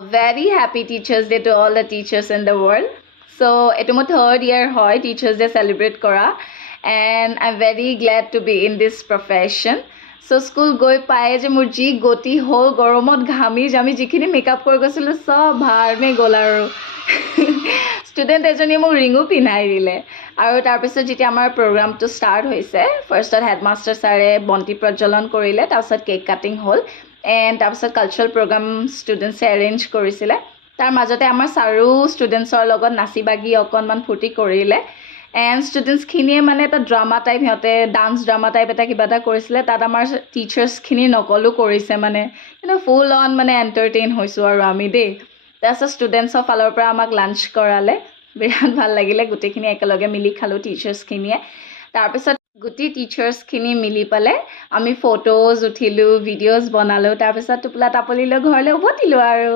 Very happy Teachers Day to all the teachers in the world. So, it's my third year hoy Teachers Day celebrate kora, and I'm very glad to be in this profession. So, school goi pae je mur ji goti hol goromot ghami jami jikhini makeup kori gosilu sob bhar me gol aru student ejoni mok ringu pinai dile aru tar pisot jeti amar program to start hoise first headmaster sare bonti projolon korile tar pisot cake cutting hol and তাৰপিছত cultural programme ষ্টুডেণ্টছে arrange কৰিছিলে তাৰ মাজতে আমাৰ চাৰো ষ্টুডেণ্টছৰ লগত নাচি বাগি অকণমান ফূৰ্তি কৰিলে এণ্ড ষ্টুডেণ্টছখিনিয়ে মানে এটা ড্ৰামা টাইপ সিহঁতে ডান্স ড্ৰামা টাইপ কিবা এটা কৰিছিলে তাত আমাৰ টিচাৰ্ছখিনি নকলো কৰিছে মানে কিন্তু ফুল অন মানে এণ্টাৰটেইন হৈছোঁ আৰু আমি দেই তাৰপিছত ষ্টুডেণ্টছৰ ফালৰ পৰা আমাক লাঞ্চ কৰালে বিৰাট ভাল লাগিলে গোটেইখিনি একেলগে মিলি খালোঁ টিচাৰ্ছখিনিয়ে তাৰপিছত গোটেই টিচাৰ্ছখিনি মিলি পেলাই আমি ফটোজ উঠিলোঁ ভিডিঅ'জ বনালোঁ তাৰপিছত টোপোলা টাপলি লৈ ঘৰলৈ উভতিলোঁ আৰু